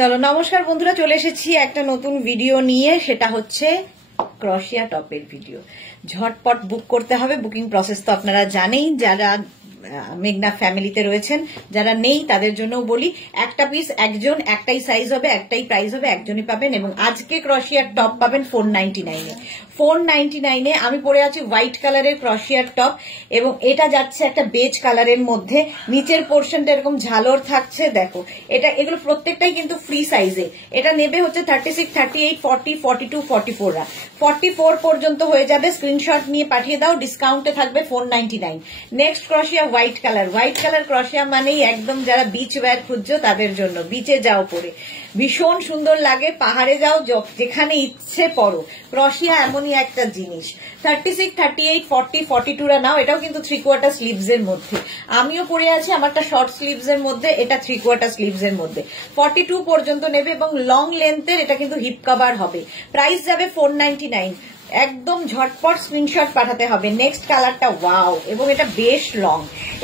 চলো নমস্কার বন্ধুরা, চলে এসেছি একটা নতুন ভিডিও নিয়ে। সেটা হচ্ছে ক্রোশিয়া টপের ভিডিও। ঝটপট বুক করতে হবে, বুকিং প্রসেস তো আপনারা জানেই, যারা মেঘনা ফ্যামিলিতে রয়েছেন। যারা নেই তাদের জন্য বলি, একটা পিস একজন, একটাই সাইজ হবে, একটাই প্রাইস হবে, একজনই পাবেন। এবং আজকে ক্রোশিয়ার টপ পাবেন 499-এ। 499-এ আমি পরে আছি হোয়াইট কালারের ক্রোশিয়ার টপ, এবং এটা যাচ্ছে একটা বেজ কালারের মধ্যে। নিচের পোর্শনটা এরকম ঝালর থাকছে, দেখো এগুলো প্রত্যেকটাই কিন্তু ফ্রি সাইজে। এটা নেবে হচ্ছে 36, 38, 40, 42, 44 44 পর্যন্ত হয়ে যাবে। স্ক্রিনশট নিয়ে পাঠিয়ে দাও, ডিসকাউন্টে থাকবে 499। Next crochet white colour. White colour crochet মানেই একদম যারা বিচ ওয়্যার খুঁজছো তাদের জন্য। বিচে যাও পরে ভীষণ সুন্দর লাগে, পাহাড়ে যাও, যেখানে ইচ্ছে পরো। ক্রোশিয়া এমনই একটা জিনিস। 36, 38, 40, 42 নাও। এটাও কিন্তু 3/4 স্লিভস এর মধ্যে। আমিও পরে আছি, আমারটা শর্ট স্লিভস এর মধ্যে, এটা 3/4 স্লিভস এর মধ্যে। 42 পর্যন্ত নেবে এবং লং লেন্থের। এটা কিন্তু হিপ কভার হবে। প্রাইস যাবে 499। একদম ঝটপট স্ক্রিনশট পাঠাতে হবে। নেক্সট কালারটা ওয়াও, এবং এটা বেশ লং।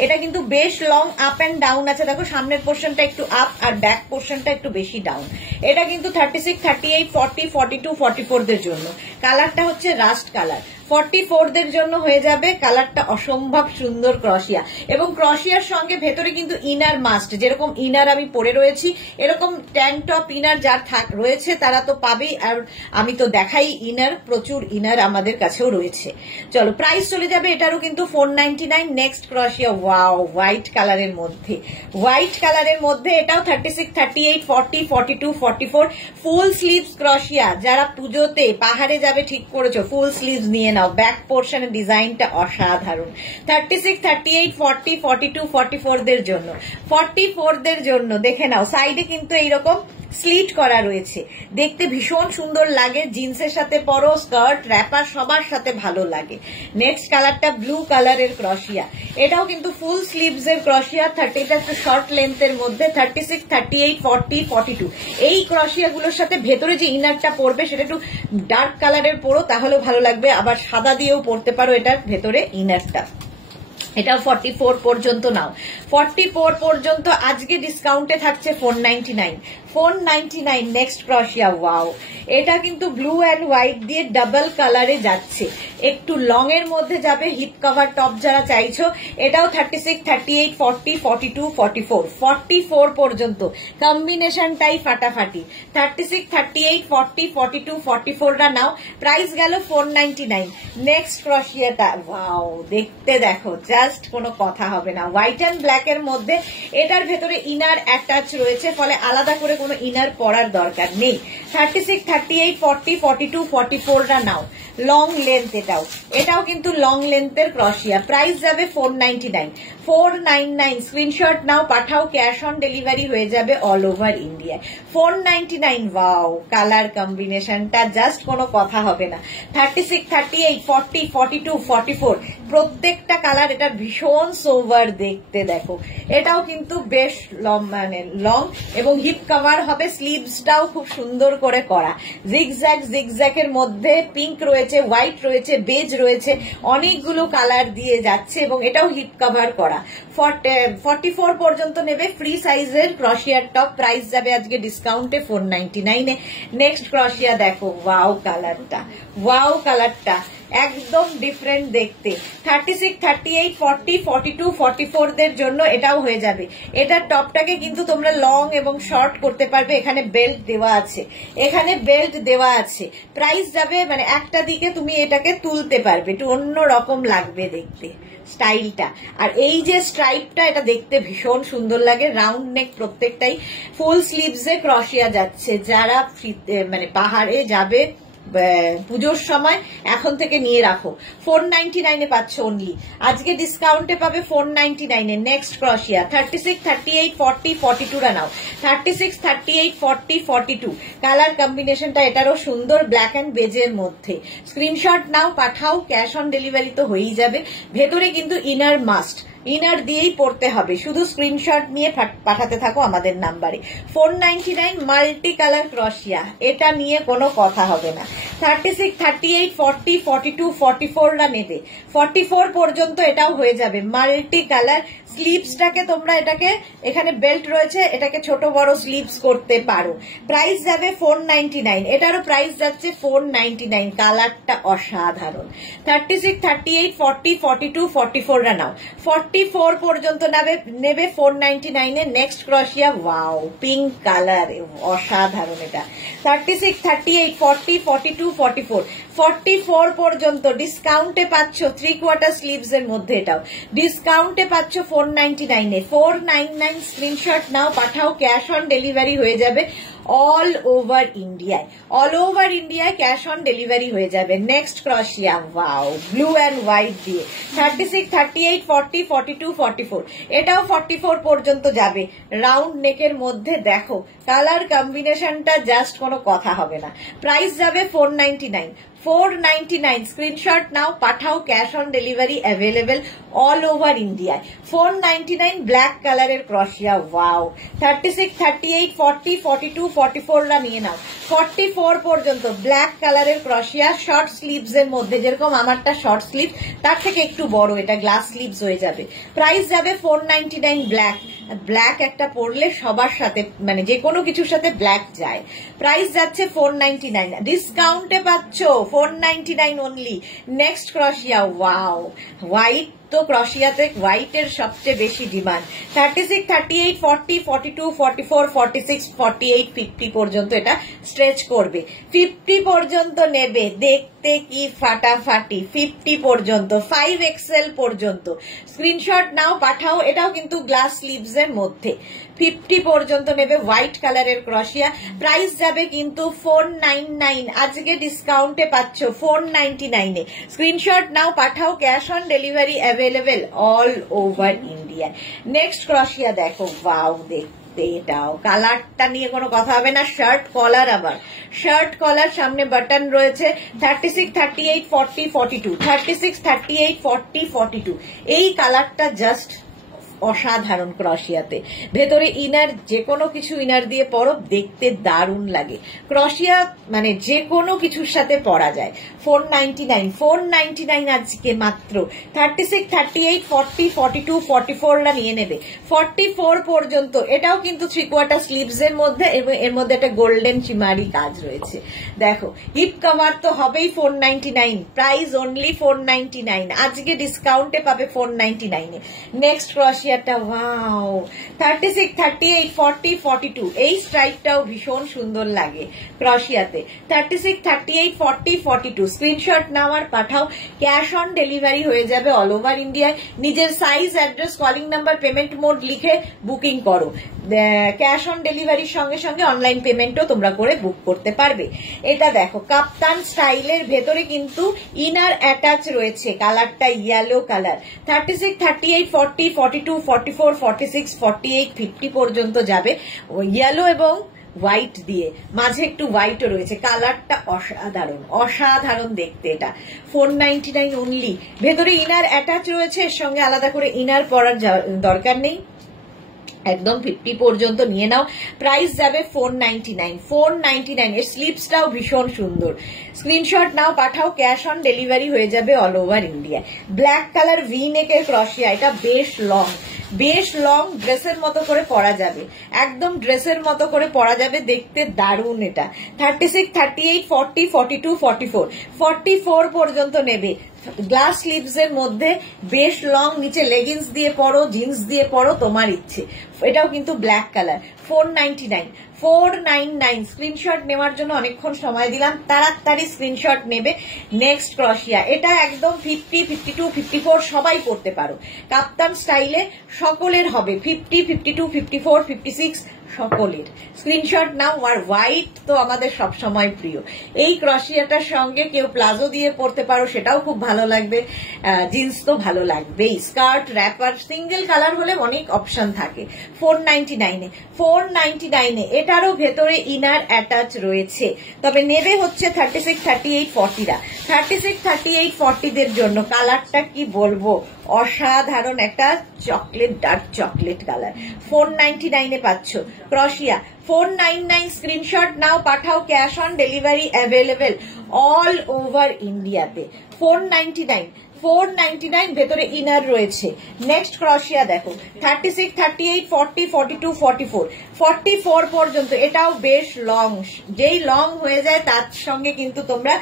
এটা কিন্তু বেশ লং, আপ এন্ড ডাউন আছে। দেখো সামনের পোর্শনটা একটু আপ আর ব্যাক পোর্শনটা একটু বেশি ডাউন। এটা কিন্তু 36, 38, 40, 42, 44 দের জন্য। কালারটা হচ্ছে রাস্ট কালার। 44 দের জন্য হয়ে যাবে। কালারটা অসম্ভব সুন্দর ক্রোশিয়া, এবং ক্রোশিয়ার সঙ্গে ভেতরে কিন্তু ইনার মাস্ট। যেরকম ইনার আমি পরে রয়েছি, এরকম ট্যাঙ্ক টপ ইনার যার রয়েছে তারা তো পাবেই। আর আমি তো দেখাই ইনার, প্রচুর ইনার আমাদের কাছেও রয়েছে। চলো প্রাইস চলে যাবে এটারও কিন্তু 499। নেক্সট ক্রোশিয়া ওয়াও, হোয়াইট কালারের মধ্যে। হোয়াইট কালারের মধ্যে এটাও 36, 38, 40, 42, 44 ফুল স্লিভস ক্রোশিয়া। যারা পুজোতে পাহাড়ে যাবে ঠিক করেছো, ফুল স্লিভস নিয়ে নাও। ব্যাক পোর্শনের ডিজাইনটা অসাধারণ। 36, 38, 40, 42, 44 দের জন্য। 44 দের জন্য দেখে নাও, সাইডে কিন্তু এইরকম স্লিট করা রয়েছে, দেখতে ভীষণ সুন্দর লাগে। জিন্সের সাথে পরো, স্কার্ট, র্যাপার সবার সাথে ভালো লাগে। নেক্সট কালারটা ব্লু কালারের ক্রোশিয়া। এটাও কিন্তু ফুল স্লিভস এর ক্রোশিয়া। এটা একটু শর্ট লেন্থের মধ্যে। 36, 38, 40, 42 এই ক্রোশিয়া গুলোর সাথে ভেতরে যে ইনারটা পড়বে সেটা একটু ডার্ক কালারের পরো, তাহলেও ভালো লাগবে। আবার সাদা দিয়েও পরতে পারো এটার ভেতরে ইনারটা। এটা 44 পর্যন্ত নাও। 44 পর্যন্ত আজকে ডিসকাউন্টে থাকছে 499। 499 নেক্সট ক্রোশিয়া ওয়াও। এটা কিন্তু ব্লু এন্ড হোয়াইট দিয়ে ডাবল কালারে যাচ্ছে, একটু লং এর মধ্যে যাবে। হিপ কভার টপ যারা চাইছো, এটাও 36, 38, 40, 42, 44 44 পর্যন্ত কম্বিনেশনটাই ফাটাফাটি। 36, 38, 40, 42, 44 নাও। প্রাইস গেল 499। নেক্সট ক্রোশিয়াটা ওয়াও, দেখতে দেখো জাস্ট কোনো কথা হবে না। হোয়াইট এন্ড ব্ল্যাক এর মধ্যে। এটার ভেতরে ইনার অ্যাটাচ রয়েছে, ফলে আলাদা করে কোনো ইনার পরার দরকার নেই। 36, 38, 40, 42, 44 নাও। লং লেন্থ এটাও কিন্তু লং লেন্থের ক্রোশিয়া। প্রাইস যাবে 499। 499 স্ক্রিনশট নাও, পাঠাও। ক্যাশ অন ডেলিভারি হয়ে যাবে অল ওভার ইন্ডিয়ায়। 499 ওয়াও, কালার কম্বিনেশনটা জাস্ট কোনো কথা হবে না। 36, 38, 40, 42, 44 প্রত্যেকটা কালার এটার ভীষণ সোভার দেখতে। দেখো এটাও কিন্তু বেশ লং, মানে লং, এবং হিপ কভার হবে। স্লিভসটাও খুব সুন্দর করে করা। জিগজ্যাগ এর মধ্যে পিঙ্ক রয়েছে, হোয়াইট রয়েছে, বেজ রয়েছে, অনেকগুলো কালার দিয়ে যাচ্ছে, এবং এটাও হিপ কভার করা। 44 পর্যন্ত নেবে ফ্রি সাইজের ক্রোশিয়ার টপ। প্রাইস যাবে আজকে ডিসকাউন্টে 499-এ। নেক্সট ক্রোশিয়া দেখো, ওয়াও কালারটা, ওয়াও কালারটা একদম ডিফারেন্ট দেখতে। 36, 38, 40, 42, 44 দের জন্য এটাও হয়ে যাবে। এটার টপটাকে কিন্তু তোমরা লং এবং শর্ট করতে পারবে। এখানে বেল্ট দেওয়া আছে, এখানে বেল্ট দেওয়া আছে। প্রাইস যাবে, মানে একটা দিকে তুমি এটাকে তুলতে পারবে, একটু অন্য রকম লাগবে দেখতে স্টাইলটা। আর এই যে স্ট্রাইপটা, এটা দেখতে ভীষণ সুন্দর লাগে। রাউন্ড নেক প্রত্যেকটাই। ফুল স্লিভসে ক্রোশিয়া যাচ্ছে। যারা মানে পাহাড়ে যাবে পুজোর সময়, এখন থেকে নিয়ে রাখো। 499-এ পাচ্ছ অনলি। আজকে ডিসকাউন্টে পাবে 499-এ। নেক্সট ক্রোশিয়া 36, 38, 40, 42 নাও। 36, 38, 40, 42 কালার কম্বিনেশনটা এটারও সুন্দর, ব্ল্যাক এন্ড বেজের মধ্যে। স্ক্রিনশট নাও, পাঠাও। ক্যাশ অন ডেলিভারি তো হয়েই যাবে। ভেতরে কিন্তু ইনার মাস্ট। ইনার দিয়েই পড়তে হবে, শুধু স্ক্রিনশট নিয়ে পাঠাতে থাকো আমাদের নাম্বারে। 499 মাল্টি কালার ক্রশিয়া, এটা নিয়ে কোনো কথা হবে না। 36, 38, 40, 42, 44রা নেবে, 44 পর্যন্ত এটাও হয়ে যাবে মাল্টি কালার। স্লিভসটাকে তোমরা এটাকে, এখানে বেল্ট রয়েছে, এটাকে ছোট বড় স্লিভস করতে পারো। প্রাইস যাবে 499, এটারও প্রাইস যাচ্ছে 499, কালারটা অসাধারণ। 36, 38, 40, 42, 44রা নাও, 44 পর্যন্ত নেবে 499 এ। Next crochet, wow pink colour, অসাধারণ এটা। 36, 38, 40, 42, 44, 44 পর্যন্ত ডিসকাউন্টে পাচ্ছ 3/4 স্লিভস এর মধ্যে, এটাও ডিসকাউন্টে পাচ্ছ 499 এ। 499 স্ক্রিনশট নাও, পাঠাও, ক্যাশ অন ডেলিভারি হয়ে যাবে অল ওভার ইন্ডিয়ায়, অল ওভার ইন্ডিয়ায় ক্যাশ অন ডেলিভারি হয়ে যাবে। Next crochet, wow blue and white দিয়ে 36, 38, 40, 42, 44, এটাও 44 পর্যন্ত যাবে রাউন্ড নেকের মধ্যে। দেখো কালার কম্বিনেশনটা জাস্ট কোনো কথা হবে না। প্রাইস যাবে 499, 499 স্ক্রিনশট নাও, পাঠাও, cash on delivery available all over ইন্ডিয়ায়। 499 ব্ল্যাক কালারের ক্রশিয়া, ওয়াও। 36, 38, 40, 42, 44রা নিয়ে নাও, 44 পর্যন্ত ব্ল্যাক কালারের ক্রশিয়া, শর্ট স্লিভস এর মধ্যে, যেরকম আমারটা শর্ট স্লিভ, তার থেকে একটু বড়, এটা গ্লাস স্লিভস হয়ে যাবে। প্রাইস যাবে 499 ব্ল্যাক। ব্ল্যাক একটা পরলে সবার সাথে, মানে যে কোনো কিছুর সাথে ব্ল্যাক যায়। প্রাইস যাচ্ছে 499, ডিসকাউন্টে পাচ্ছ 499 only. Next crochet, wow white, তো ক্রশিয়াতে হোয়াইটের সবচেয়ে বেশি ডিমান্ড। 36, 38, 40, 42, 44, 46, 48, 50 পর্যন্ত এটা স্ট্রেচ করবে। 50 পর্যন্ত নেবে, দেখতে কি ফাটাফাটি। 50 পর্যন্ত, 5XL পর্যন্ত স্ক্রিনশট নাও, পাঠাও, এটাও কিন্তু গ্লাস স্লিভস এর মধ্যে। 50 পর্যন্ত নেবে হোয়াইট কালারের ক্রশিয়া। প্রাইস যাবে কিন্তু 499, আজকে ডিসকাউন্টে পাচ্ছ 499 এ। স্ক্রিনশট নাও, পাঠাও, cash on delivery available all over India. Next crochet দেখো, ওয়াও দেখতে, এটাও কালারটা নিয়ে কোনো কথা হবে না। শার্ট কলার, আবার শার্ট কলার, সামনে বাটন রয়েছে। 36, 38, 40, 42, 36, 38, 40, 42, এই কালারটা জাস্ট অসাধারণ ক্রশিয়াতে। ভেতরে ইনার, যে কোনো কিছু ইনার দিয়ে পরো, দেখতে দারুণ লাগে। ক্রশিয়া মানে যে কোনো কিছুর সাথে পরা যায়। 499, 499 আজকে মাত্র। 36, 38, 40, 42, 44রা নিয়ে নেবে 44 পর্যন্ত। এটাও কিন্তু 3/4 স্লিভস এর মধ্যে, এবং এর মধ্যে একটা গোল্ডেন চিমারি কাজ রয়েছে। দেখো হিপ কভার তো হবেই 499, প্রাইস অনলি 499, আজকে ডিসকাউন্টে পাবে 499 এ। নেক্সট ক্রশিয়াটা, ওয়াও 36, 38, 40, 42, এই স্ট্রাইকটাও ভীষণ সুন্দর লাগে ক্রশিয়াতে। 36, 38, 40, 42 স্ক্রিনশট নাও, পাঠাও, ক্যাশ অন ডেলিভারি হয়ে যাবে অল ওভার ইন্ডিয়ায়। নিজের size, address, calling number, payment mode লিখে বুকিং করো। ক্যাশ অন ডেলিভারির সঙ্গে সঙ্গে অনলাইন পেমেন্টও তোমরা করে বুক করতে পারবে। এটা দেখো কাপ্তান স্টাইলের, ভেতরে কিন্তু ইনার অ্যাটাচ রয়েছে, কালারটা ইয়েলো কালার। 36, 38, 40, 42, 44, 46, 48, 50 পর্যন্ত যাবে ইয়েলো এবং হোয়াইট দিয়ে, মাঝে একটু হোয়াইটও রয়েছে। কালারটা অসাধারণ, অসাধারণ দেখতে। এটা 499 অনলি। ভেতরে ইনার অ্যাটাচ রয়েছে, এর সঙ্গে আলাদা করে ইনার পরার দরকার নেই, একদম 50 পর্যন্ত নিয়ে নাও। প্রাইস যাবে 499, 499 এর স্লিপসটাও ভীষণ সুন্দর। স্ক্রিনশট নাও, পাঠাও, ক্যাশ অন ডেলিভারি হয়ে যাবে all over India. Black colour V নেকের ক্রশিয়া, এটা বেশ লং, বেশ লং, ড্রেসের মতো করে পরা যাবে, একদম ড্রেসের মতো করে পরা যাবে, দেখতে দারুণ এটা। 36, 38, 40, 42, 44, 44 পর্যন্ত নেবে। গ্লাস স্লিভস এর মধ্যে বেশ লং, নিচে লেগিংস দিয়ে পরো, জিন্স দিয়ে পরো, তোমার ইচ্ছে। এটাও কিন্তু ব্ল্যাক কালার। 499, 499 স্ক্রিনশট নেওয়ার জন্য অনেকক্ষণ সময় দিলাম, তাড়াতাড়ি স্ক্রিনশট নেবে। নেক্সট ক্রশিয়া, এটা একদম 50, 52, 54 সবাই পরতে পারো। কাপ্তান স্টাইলে সকলের হবে। 50, 52, 54, 56 সকলের। স্ক্রিনশট নাও। আর হোয়াইট তো আমাদের সব সময় প্রিয়। এই ক্রশিয়াটার সঙ্গে কেউ প্লাজো দিয়ে পরতে পারো, সেটাও খুব ভালো লাগবে। জিন্স তো ভালো লাগবেই। স্কার্ট, র্যাপার, সিঙ্গেল কালার হলে অনেক অপশন থাকে। 499 499 এটারও ভেতরে ইনার অ্যাটাচ রয়েছে। তবে নেবে হচ্ছে 36, 38, 40রা। 36, 38, 40দের জন্য কালারটা কি বলবো, অসাধারণ একটা চকলেট, ডার্ক চকলেট কালার। 499 পাচ্ছ ক্রশিয়া। 499 স্ক্রিনশট নাও, পাঠাও। Cash on delivery available all over ইন্ডিয়াতে। 499 499 ভেতরে ইনার রয়েছে। নেক্সট ক্রশিয়া দেখো, 36, 38, 40, 42, 44 44 পর্যন্ত। এটাও বেশ লং। যেই লং হয়ে যায় তার সঙ্গে কিন্তু তোমরা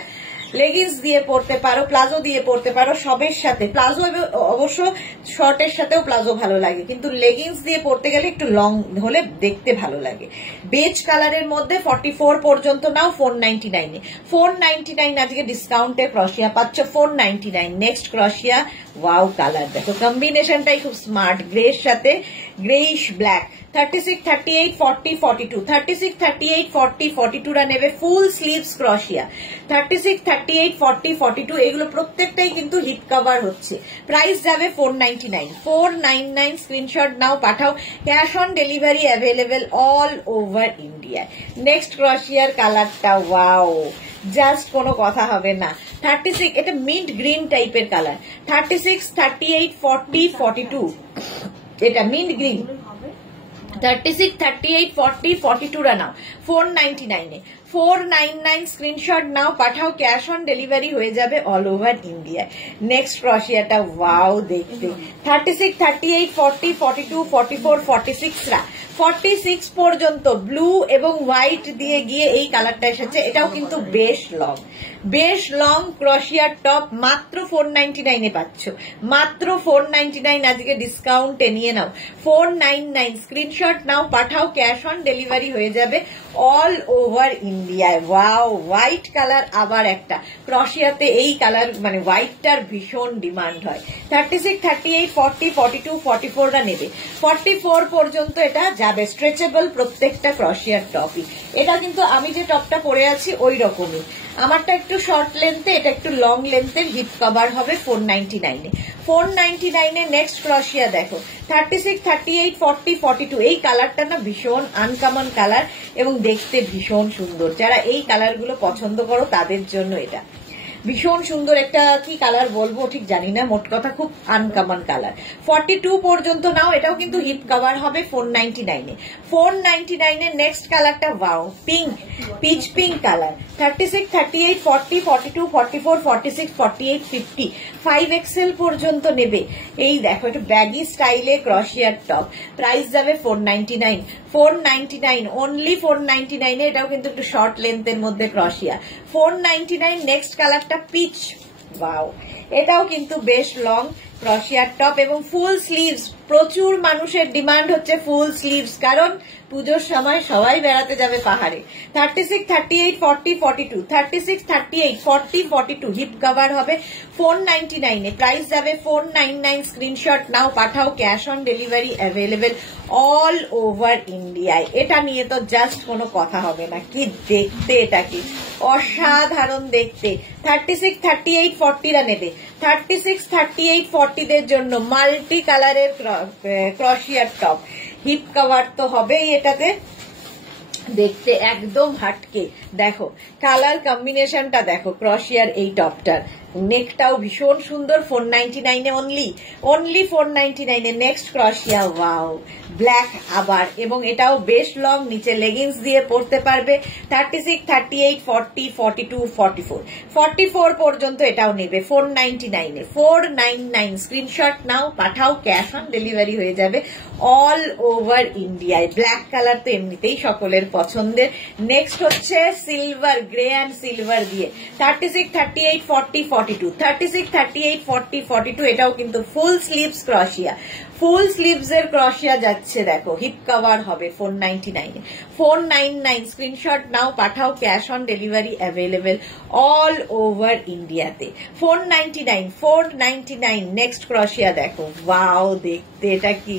লেগিংস দিয়ে পরতে পারো, প্লাজো দিয়ে পরতে পারো, সবের সাথে। প্লাজো অবশ্য শর্টের সাথেও প্লাজো ভালো লাগে, কিন্তু লেগিংস দিয়ে পরতে গেলে একটু লং হলে দেখতে ভালো লাগে। বেজ কালারের মধ্যে 44 পর্যন্ত নাও 499 499 আজকে ডিসকাউন্টে ক্রশিয়া পাচ্ছ 499। নেক্সট ক্রশিয়া, ওয়াও কালার দেখো, কম্বিনেশনটাই খুব স্মার্ট, গ্রের সাথে গ্রেইশ ব্ল্যাক। 36, 38, 40, 42 36, 38, 40, 42রা নেবে। ফুল স্লিভস ক্রশিয়া। 36, 38, 40, 42 এগুলো প্রত্যেকটাই কিন্তু হিপ কভার হচ্ছে। প্রাইস যাবে 499 499। স্ক্রিনশট নাও, পাঠাও। Cash on delivery available all over India. Next ক্রশিয়ার কালারটা ওয়াও, জাস্ট কোনো কথা হবে না। 36, এটা মিন্ট গ্রিন টাইপের কালার। 36, 38, 40, 42 এটা মিন্ট গ্রিন। 36, 38, 40, 42রা নাও 499 499। স্ক্রিনশট নাও, পাঠাও। ক্যাশ অন ডেলিভারি হয়ে যাবে অল ওভার ইন্ডিয়া। নেক্সট ক্রশিয়াটা ওয়াও দেখতে। 36, 38, 40, 42, 44, 46রা 46 পর্যন্ত ব্লু এবং হোয়াইট দিয়ে গিয়ে এই কালারটা এসেছে। এটাও কিন্তু বেশ লং ক্রশিয়ার টপ। মাত্র 499 পাচ্ছ, মাত্র 499 আজকে ডিসকাউন্টে নিয়ে নাও। 499 স্ক্রিনশট নাও, পাঠাও। ক্যাশ অন ডেলিভারি হয়ে যাবে অল ওভার ইন্ডিয়ায়। ওয়াও, হোয়াইট কালার আবার একটা। ক্রশিয়াতে এই কালার মানে হোয়াইটটার ভীষণ ডিমান্ড হয়। 36, 38, 40, 42, 44রা নেবে। 44 পর্যন্ত এটা যাবে। স্ট্রেচেবল প্রত্যেকটা ক্রশিয়ার টপই। এটা কিন্তু আমি যে টপটা পরে আছি ওই রকমই। আমারটা একটু শর্ট লেন্থে, এটা একটু লং লেন্থের হিপ কভার হবে 499 499 নেক্সট ক্রশিয়া দেখো, 36, 38, 40, 42 এই কালারটা না ভীষণ আনকমন কালার এবং দেখতে ভীষণ সুন্দর। যারা এই কালারগুলো পছন্দ করো তাদের জন্য এটা ভীষণ সুন্দর একটা, কি কালার বলবো ঠিক জানি না, মোট কথা খুব আনকমন কালার। 42 পর্যন্ত নাও। এটাও কিন্তু হিপ কভার হবে 499 499 নেক্সট কালারটা wow, pink, pitch pink colour. 36, 38, 40, 42, 44, 46, 48, 50 5XL পর্যন্ত নেবে। এই দেখো, একটু ব্যাগি স্টাইলে ক্রশিয়ার টপ। প্রাইস যাবে 499 499 অনলি 499 এটাও কিন্তু একটু শর্ট লেন্থের মধ্যে ক্রশিয়া। 499 নেক্সট কালারটা পিচ, ওয়াও এটাও কিন্তু বেশ লং ক্রশিয়ার টপ এবং ফুল স্লিভস। প্রচুর মানুষের ডিমান্ড হচ্ছে ফুল স্লিভস, কারণ পুজোর সময় সবাই বেড়াতে যাবে পাহাড়ে। 36, 38, 40, 42 36, 38, 40, 42 হিপ কভার হবে 499 প্রাইস যাবে 499। স্ক্রিনশট নাও, পাঠাও। Cash on delivery available all over ইন্ডিয়ায়। এটা নিয়ে তো জাস্ট কোনো কথা হবে না, কি দেখতে, এটা কি অসাধারণ দেখতে। 36, 38, 40রা নেবে। 36, 38, 40দের জন্য মাল্টি কালারের ক্রশিয়ার টপ। হিপ কভার তো হবেই এটাতে, দেখতে একদম হাটকে। দেখো কালার কম্বিনেশনটা দেখো ক্রশিয়ার এই টপটার। নেকটাও ভীষণ সুন্দর। 499 only 499 next crochet, wow black আবার, এবং এটাও বেশ লং, নিচে লেগিংস দিয়ে পরতে পারবে। 36, 38, 40, 42, 44 44 পর্যন্ত এটাও নেবে 499 499। স্ক্রিনশট নাও, পাঠাও। ক্যাশ অন ডেলিভারি হয়ে যাবে অল ওভার ইন্ডিয়ায়। ব্ল্যাক কালার তো এমনিতেই সকলের পছন্দের। নেক্সট হচ্ছে সিলভার, গ্রে অ্যান্ড সিলভার দিয়ে 36, 38, 40, 42 36, 38, 40, 42 এটাও কিন্তু ফুল স্লিভস ক্রশিয়া। ফুল স্লিভস এর ক্রশিয়া যাচ্ছে দেখো, হিপ কভার হবে 499 499। স্ক্রিনশট নাও, পাঠাও। Cash on delivery available all over ইন্ডিয়াতে। 499 499 নেক্সট ক্রশিয়া দেখো, ওয়াও দেখতে এটা কি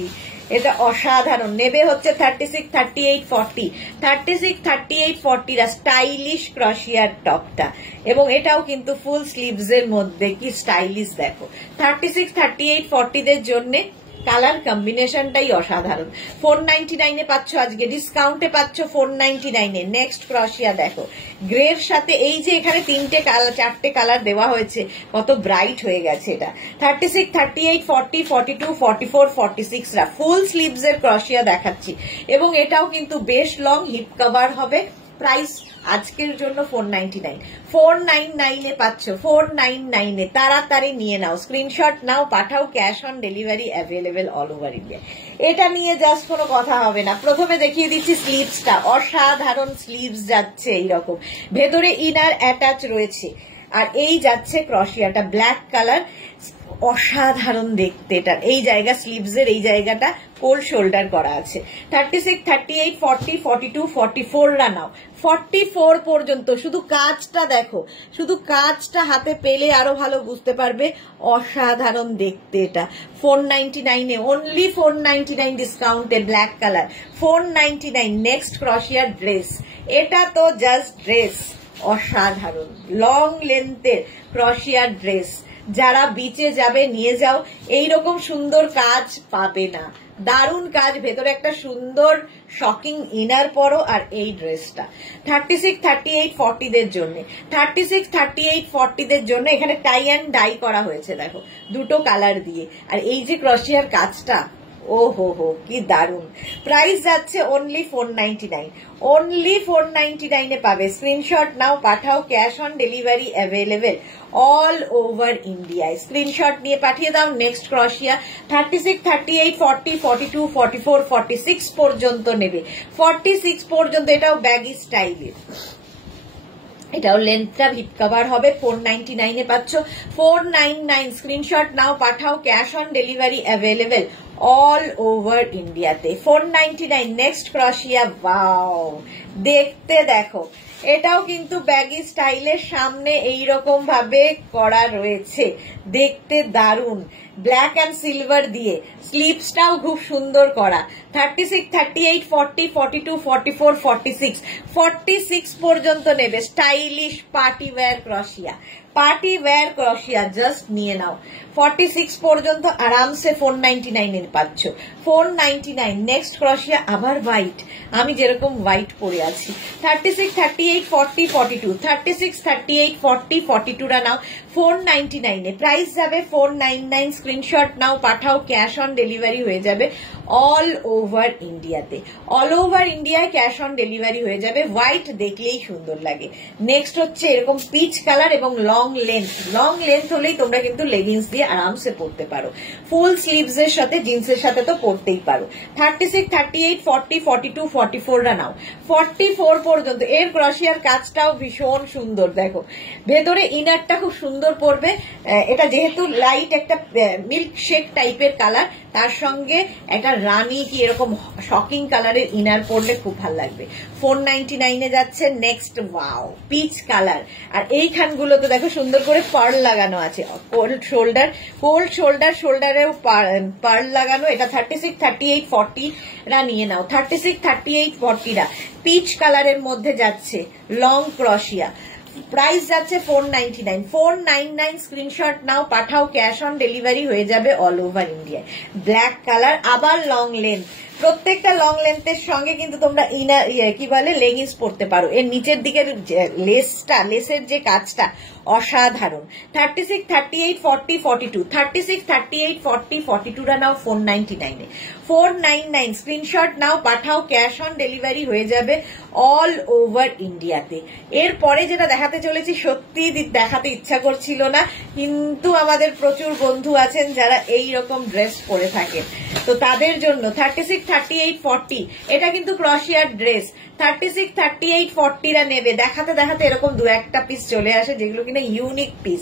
এটা অসাধারণ। নেবে হচ্ছে 36, 38, 40, 36, 38, 40 স্টাইলিশ ক্রশিয়ার টপটা, এবং এটাও কিন্তু ফুল স্লিভস এর মধ্যে, কি স্টাইলিশ দেখো। 36, 38, 40 দের জন্য কালার কম্বিনেশনটাই অসাধারণ। 499 এ পাচ্ছ, আজকে ডিসকাউন্টে পাচ্ছ 499 এ। নেক্সট ক্রশিয়া দেখো, গ্রের সাথে এই যে এখানে চারটে কালার দেওয়া হয়েছে, কত ব্রাইট হয়ে গেছে এটা। 36, 38, 40, 42, 44, 46 রা ফুল স্লিভস এর ক্রশিয়া দেখাচ্ছি, এবং এটাও কিন্তু বেশ লং, হিপ কভার হবে। প্রাইস আজকের জন্য 499, 499 এ পাচ্ছ, 499 এ। তাড়াতাড়ি নিয়ে নাও, স্ক্রিনশট নাও, পাঠাও, cash on delivery available all over India. এটা নিয়ে জাস্ট কোনো কথা হবে না। প্রথমে দেখিয়ে দিচ্ছি স্লিভসটা, অসাধারণ স্লিভস যাচ্ছে এইরকম, ভেতরে ইনার অ্যাটাচ রয়েছে, আর এই যাচ্ছে ক্রশিয়াটা ব্ল্যাক কালার, অসাধারণ দেখতে। এটা এই জায়গা স্লিভস এর এই জায়গাটা কোল্ড শোল্ডার করা আছে। 36, 38, 40, 42, 44 রা নাও, 44 পর্যন্ত। শুধু কাজটা দেখো, শুধু কাজটা হাতে পেলে আরো ভালো বুঝতে পারবে, অসাধারণ দেখতে এটা। 499 এ, অনলি 499 ডিসকাউন্টে, ব্ল্যাক কালার 499। নেক্সট ক্রশিয়ার ড্রেস, এটা তো জাস্ট ড্রেস, অসাধারণ লং লেন্থের ক্রশিয়ার ড্রেস। যারা বিচে যাবে নিয়ে যাও, এইরকম সুন্দর কাজ পাবে না, দারুণ কাজ, ভেতরে একটা সুন্দর শকিং ইনার পরো, আর এই ড্রেসটা 36, 38, 40 দের জন্য। 36, 38, 40 দের জন্য এখানে টাই অ্যান্ড ডাই করা হয়েছে দেখো, দুটো কালার দিয়ে, আর এই যে ক্রশিয়ার কাজটা, ও হো হো কি দারুন। প্রাইস যাচ্ছে অনলি 499, অনলি 499 এ পাবে। স্ক্রিনশট নাও, পাঠাও, cash on delivery available all over ইন্ডিয়ায়। স্ক্রিনশট নিয়ে পাঠিয়ে দাও। নেক্সট ক্রশিয়া 36, 38, 40, 42, 44, 46 পর্যন্ত নেবে, 46 পর্যন্ত। এটাও ব্যাগি স্টাইলের, এটাও লেন্থটা হিপ কভার হবে। 499 এ পাচ্ছ, 499। স্ক্রিনশট নাও, পাঠাও, cash on delivery available all over ইন্ডিয়াতে। 499। নেক্সট ক্রশিয়া, ওয়াও দেখতে দেখো, এটাও কিন্তু ব্যাগি স্টাইলের, সামনে এইরকম ভাবে করা রয়েছে, দেখতে দারুন, ব্ল্যাক অ্যান্ড সিলভার দিয়ে। স্লিভসটাও খুব সুন্দর করা। 36, 38, 40, 42, 44, 46, 46 পর্যন্ত নেবে। Stylish party wear crochet, party wear crochet, just নিয়ে নাও। 46 পর্যন্ত আরামসে 499 এর পাচ্ছ, 499। নেক্সট ক্রশিয়া, আবার হোয়াইট, আমি যেরকম হোয়াইট পরে আছি। 36, 38, 40, 42, 36, 38, 40, 42 রা নাও 499 এ। প্রাইস যাবে 499। স্ক্রিনশট নাও, পাঠাও, ক্যাশ অন ডেলিভারি হয়ে যাবে অল ওভার ইন্ডিয়াতে, অল ওভার ইন্ডিয়ায় ক্যাশ অন ডেলিভারি হয়ে যাবে। হোয়াইট দেখলেই সুন্দর লাগে। নেক্সট হচ্ছে এরকম পিচ কালার এবং লং লেন্থ, লং লেন্থ হলেই তোমরা কিন্তু লেগিংস দিয়ে আরামসে পরতে পারো, ফুল স্লিভস এর সাথে, জিন্সের সাথে তো পরতেই পারো। 36, 38, 40, 42, 44 রা নাও, 44 পর্যন্ত। এর ক্রশিয়ার কাজটাও ভীষণ সুন্দর দেখো, ভেতরে ইনারটা খুব সুন্দর পড়বে। এটা যেহেতু লাইট একটা মিল্ক শেক টাইপের কালার, তার সঙ্গে একটা রানী কি এরকম শকিং কালারের ইনার পরলে খুব ভালো লাগবে। 499 এ যাচ্ছে। নেক্সট, ওয়াও পিচ কালার, আর এইখানগুলো তো দেখো সুন্দর করে পার্ল লাগানো আছে, কোল্ড শোল্ডার, কোল্ড শোল্ডার, শোল্ডারেও পার্ল লাগানো। এটা 36, 38, 40 রা নিয়ে নাও, 36, 38, 40 রা পিচ কালারের মধ্যে যাচ্ছে, লং ক্রশিয়া। প্রাইস যাচ্ছে 499, 499। স্ক্রিনশট নাও, পাঠাও, ক্যাশ অন ডেলিভারি হয়ে যাবে অল ওভার ইন্ডিয়ায়। ব্ল্যাক কালার, আবার লং লেন্থ, প্রত্যেকটা লং লেন্থের সঙ্গে কিন্তু তোমরা ইনার কি বলে লেগিংস পরতে পারো। এর নিচের দিকের লেসটা, লেসের যে কাজটা অসাধারণ। 36, 38, 40, 42, 36, 38, 40, 42 রা নাও 499 এ, 499। স্ক্রিনশট নাও, পাঠাও, ক্যাশ অন ডেলিভারি হয়ে যাবে অল ওভার ইন্ডিয়াতে। এরপরে যেটা দেখাতে চলেছি, সত্যি দেখাতে ইচ্ছা করছিল না, কিন্তু আমাদের প্রচুর বন্ধু আছেন যারা এই রকম ড্রেস পরে থাকেন, তো তাদের জন্য 36, 38, 40 এটা কিন্তু ক্রশিয়ার ড্রেস। 36, 38, 40 রা নেবে, দেখাতে দেখাতে এরকম দু একটা পিস চলে আসে যেগুলো কিনা ইউনিক পিস।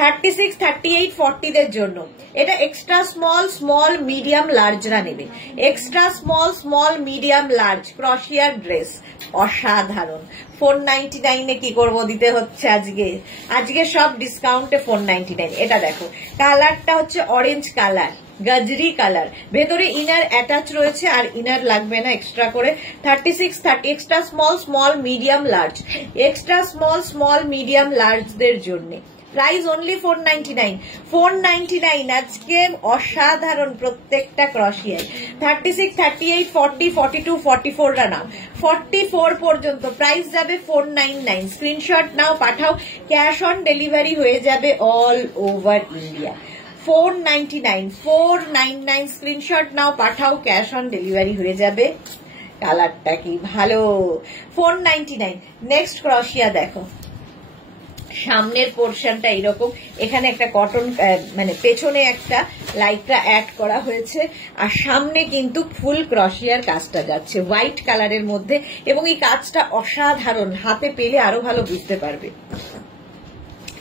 36, 38, 40 দের জন্য এটা এক্সট্রা স্মল, স্মল, মিডিয়াম, লার্জরা নেবে। Extra small, small, medium, large ক্রশিয়ার ড্রেস, অসাধারণ। 499 এ কি করবো, দিতে হচ্ছে আজকে সব ডিসকাউন্টে 499। এটা দেখো, কালারটা হচ্ছে অরেঞ্জ কালার, গাজরি কালার, ভেতরে ইনার অ্যাটাচ রয়েছে আর ইনার লাগবে না এক্সট্রা করে। 36, 30 extra small, small, medium, large, extra small, small, medium, লার্জদের জন্য। প্রাইস অনলি 499, 499 আজকে অসাধারণ প্রত্যেকটা ক্রশিয়ায়। 36, 38, 40, 42, 44 রা নাও, 44 পর্যন্ত প্রাইস যাবে 499। স্ক্রিনশট নাও, পাঠাও, ক্যাশ অন ডেলিভারি হয়ে যাবে অল ওভার ইন্ডিয়া। 499, 499 স্ক্রিনশট নাও, পাঠাও, ক্যাশ অন ডেলিভারি হয়ে যাবে। কালারটা কি ভালো, 499। নেক্সট ক্রশিয়া দেখো, সামনের পোর্শনটা এরকম, এখানে একটা কটন মানে পেছনে একটা লাইটটা অ্যাড করা হয়েছে, আর সামনে কিন্তু ফুল ক্রশিয়ার কাজটা যাচ্ছে হোয়াইট কালারের মধ্যে, এবং এই কাজটা অসাধারণ, হাতে পেলে আরো ভালো বুঝতে পারবে।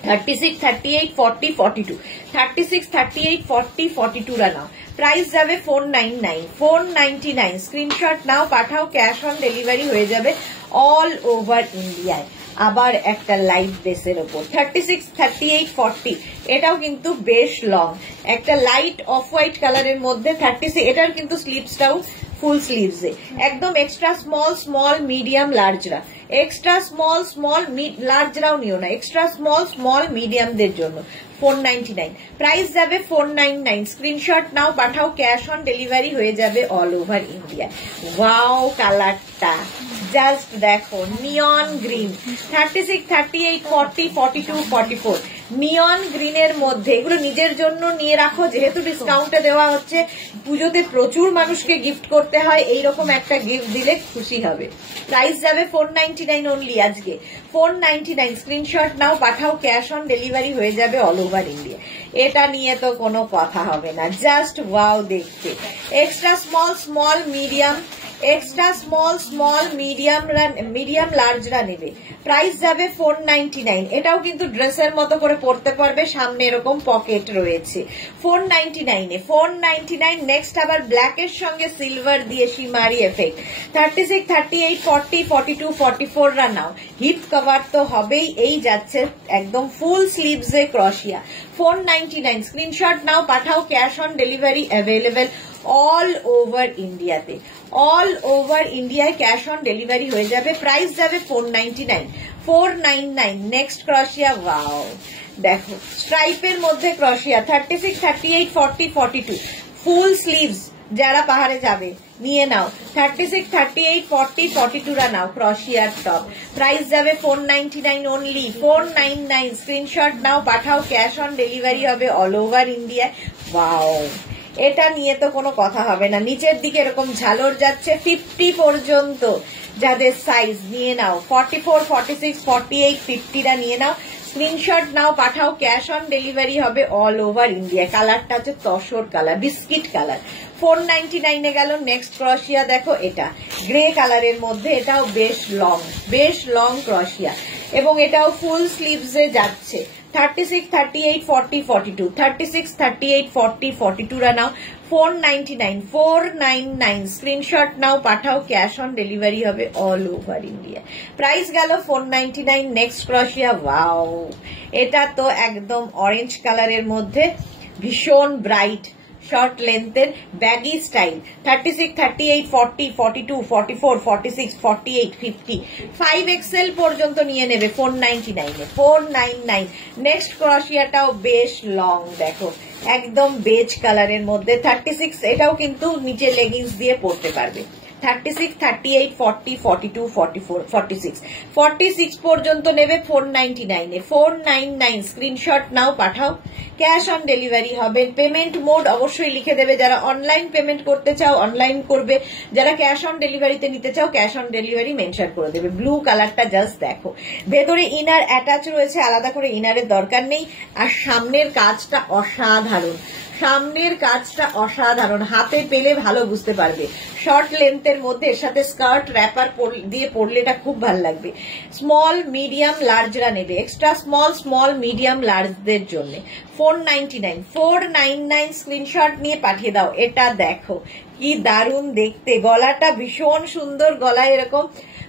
36, 38, 40, 42, 36, 38, 40, 42 রা নাও, প্রাইস যাবে 499, 499 স্ক্রিনশট নাও, পাঠাও, ক্যাশ অন ডেলিভারি হয়ে যাবে অল ওভার ইন্ডিয়ায়। আবার একটা লাইট বেসের ওপর 36, 38, 40, এটাও কিন্তু বেশ লং, একটা লাইট অফ হোয়াইট কালারের মধ্যে 36, এটার কিন্তু স্লিভসটাও ফুল স্লিভসে, একদম এক্সট্রা স্মল, স্মল, মিডিয়াম, লার্জরা, এক্সট্রা স্মল, স্মল, লার্জরাও নিও না, এক্সট্রা স্মল, স্মল, মিডিয়ামদের জন্য 499, প্রাইস যাবে 499। স্ক্রিনশট নাও, পাঠাও, ক্যাশ অন ডেলিভারি হয়ে যাবে অল ওভার ইন্ডিয়া। ওয়াও কালারটা জাস্ট দেখো, নিয়ন গ্রিন, 36, 38, 40, 42, 44, নিয়ন গ্রিনের মধ্যে। এগুলো নিজের জন্য নিয়ে রাখো, যেহেতু ডিসকাউন্টে দেওয়া হচ্ছে, পুজোতে প্রচুর মানুষকে গিফট করতে হয়, এইরকম একটা গিফট দিলে খুশি হবে। প্রাইস যাবে 499 অনলি আজকে, 499 স্ক্রিনশট নাও, পাঠাও, ক্যাশ অন ডেলিভারি হয়ে যাবে অল ওভার ইন্ডিয়া। এটা নিয়ে তো কোনো কথা হবে না, জাস্ট ওয়াও দেখতে। Extra small, small, medium, extra small, small, medium, লার্জরা নেবে, প্রাইস যাবে 499। এটাও কিন্তু ড্রেসের মতো করে পরতে পারবে, সামনে এরকম পকেট রয়েছে 499 এ, 499। নেক্সট আবার ব্ল্যাকের সঙ্গে সিলভার দিয়ে শিমারি এফেক্ট, 36, 38, 40, 42, 44 রা নাও, হিপ কভার তো হবেই, এই যাচ্ছে একদম ফুল স্লিভসে ক্রশিয়া, 499 স্ক্রিনশট নাও, পাঠাও, cash on delivery available all over ইন্ডিয়াতে, অল ওভার ইন্ডিয়ায় ক্যাশ অন ডেলিভারি হয়ে যাবে। প্রাইস যাবে 499, 499। নেক্সট ক্রশিয়া, ওয়াও দেখো, স্ট্রাইপের মধ্যে ক্রশিয়া, 36, 38, 40, 42 ফুল স্লিভস, যারা পাহাড়ে যাবে নিয়ে নাও, 36, 38, 40, 42 রা নাও, ক্রশিয়ার টপ, প্রাইস যাবে 499 অনলি, 499 স্ক্রিনশট নাও, পাঠাও, ক্যাশ অন ডেলিভারি হবে অল ওভার ইন্ডিয়া। ওয়াও, এটা নিয়ে তো কোনো কথা হবে না, নিচের দিকে এরকম ঝালর যাচ্ছে 50 পর্যন্ত, যাদের সাইজ নিয়ে নাও, 44, 46, 48, 50 রা নিয়ে নাও, স্ক্রিনশট নাও, পাঠাও, ক্যাশ অন ডেলিভারি হবে অল ওভার ইন্ডিয়া। কালারটা হচ্ছে তসর কালার, বিস্কিট কালার, 499 এ গেল। নেক্সট ক্রশিয়া দেখো, এটা গ্রে কালারের মধ্যে, এটাও বেশ লং ক্রশিয়া, এবং এটাও ফুল স্লিভসে যাচ্ছে, 36, 38, 40, 42, 36, 38, 40, 42 রা নাও, 499, 499 স্ক্রিনশট নাও, পাঠাও, ক্যাশ অন ডেলিভারি হবে অল ওভার ইন্ডিয়া। প্রাইস গেল 499। নেক্সট ক্রশিয়া, ওয়াও, এটা তো একদম অরেঞ্জ কালারের মধ্যে, ভীষণ bright, short লেন্থের baggy style, 36, 38, 40, 42, 44, 46, 48, 50 5XL পর্যন্ত নিয়ে নেবে 499 এ, 499। নেক্সট ক্রশিয়াটাও বেশ লং, দেখো একদম বেজ কালারের মধ্যে, 36, এটাও কিন্তু নিচে লেগিংস দিয়ে পরতে পারবে, 36, 38, 40, 42, 44, 46, 46 পর্যন্ত নেবে 499 এ, 499 স্ক্রিনশট নাও, পাঠাও, ক্যাশ অন ডেলিভারি হবে। পেমেন্ট মোড অবশ্যই লিখে দেবে, যারা অনলাইন পেমেন্ট করতে চাও অনলাইন করবে, যারা ক্যাশ অন ডেলিভারিতে নিতে চাও ক্যাশ অন ডেলিভারি মেনশন করে দেবে। ব্লু কালারটা জাস্ট দেখো, ভেতরে ইনার অ্যাটাচ রয়েছে, আলাদা করে ইনারের দরকার নেই, আর সামনের কাজটা অসাধারণ, সামনের কাজটা অসাধারণ, হাতে পেলে ভালো বুঝতে পারবে। শর্ট লেন্থের মধ্যে এর সাথে স্কার্ট র্যাপার দিয়ে পরলে এটা খুব ভালো লাগবে। স্মল, মিডিয়াম, লার্জরা নেবে, এক্সট্রা স্মল, স্মল, মিডিয়াম, লার্জদের জন্য 499, 499 স্ক্রিনশট নিয়ে পাঠিয়ে দাও। এটা দেখো কি দারুণ দেখতে, গলাটা ভীষণ সুন্দর, গলায় এরকম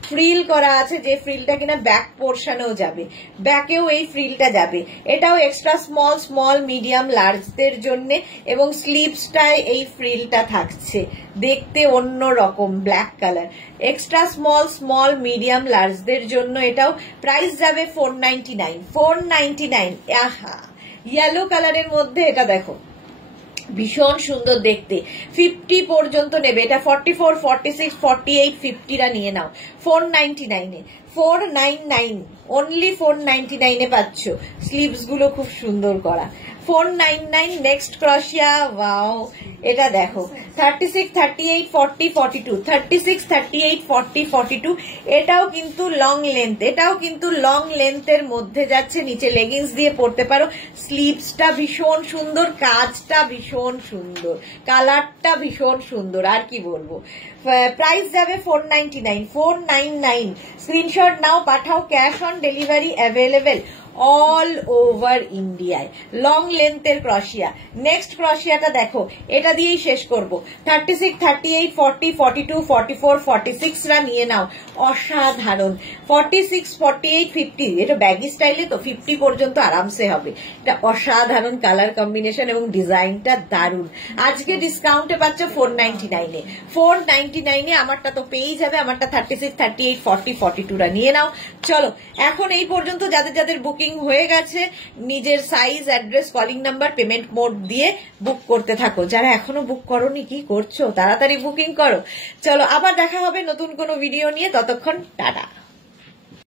ফ্রিল করা আছে, যে ফ্রিলটা কিনা ব্যাক পোর্শনেও যাবে, ব্যাকেও এই ফ্রিলটা যাবে। এটাও এক্সট্রা স্মল স্মল মিডিয়াম লার্জদের জন্য, এবং স্লিভসটায় এই ফ্রিলটা থাকছে, দেখতে অন্য রকম black colour. Extra small small medium লার্জদের জন্য এটাও। প্রাইস যাবে 499। 499। আহা, ইয়েলো কালারের মধ্যে এটা দেখো, ভীষণ সুন্দর দেখতে। 50 পর্যন্ত নেবে এটা, 44, 46, 48, 50রা নিয়ে নাও 499-এ। 499, অনলি 499-এ পাচ্ছ। স্লিভস গুলো খুব সুন্দর করা। 499। নেক্সট ক্রশিয়া, ওয়াও, এটা দেখো 36, 38, 40, 42, 36, 38, 40, 42। এটাও কিন্তু লং লেন্থ, এটাও কিন্তু লং লেন্থের মধ্যে যাচ্ছে, নিচে লেগিংস দিয়ে পরতে পারো। স্লিভসটা ভীষণ সুন্দর, কাজটা ভীষণ সুন্দর, কালারটা ভীষণ সুন্দর, আর কি বলবো। প্রাইস যাবে 499। 499। স্ক্রিনশট নাও, পাঠাও, cash on delivery available all over ইন্ডিয়ায়। লং লেন্থের ক্রশিয়া। নেক্সট ক্রশিয়াটা দেখো, এটা দিয়েই শেষ করব। 36, 38, 40, 42, 44, 46রা নিয়ে নাও, অসাধারণ। 46, 48, 50, এটা ব্যাগি স্টাইলে তো 50 পর্যন্ত আরামসে হবে। এটা অসাধারণ কালার কম্বিনেশন এবং ডিজাইনটা দারুণ। আজকে ডিসকাউন্টে পাচ্ছ 499-এ। 499-এ আমারটা তো পেয়েই যাবে, আমারটা 36, 38, 40, 42রা নিয়ে নাও। চলো, এখন এই পর্যন্ত যাদের যাদের বুকিং হয়ে গেছে, নিজের size, address, calling number, payment mode দিয়ে বুক করতে থাকো। যারা এখনো বুক করোনি, কি করছো, তাড়াতাড়ি বুকিং করো। চলো, আবার দেখা হবে নতুন কোনো ভিডিও নিয়ে, ততক্ষণ টাটা।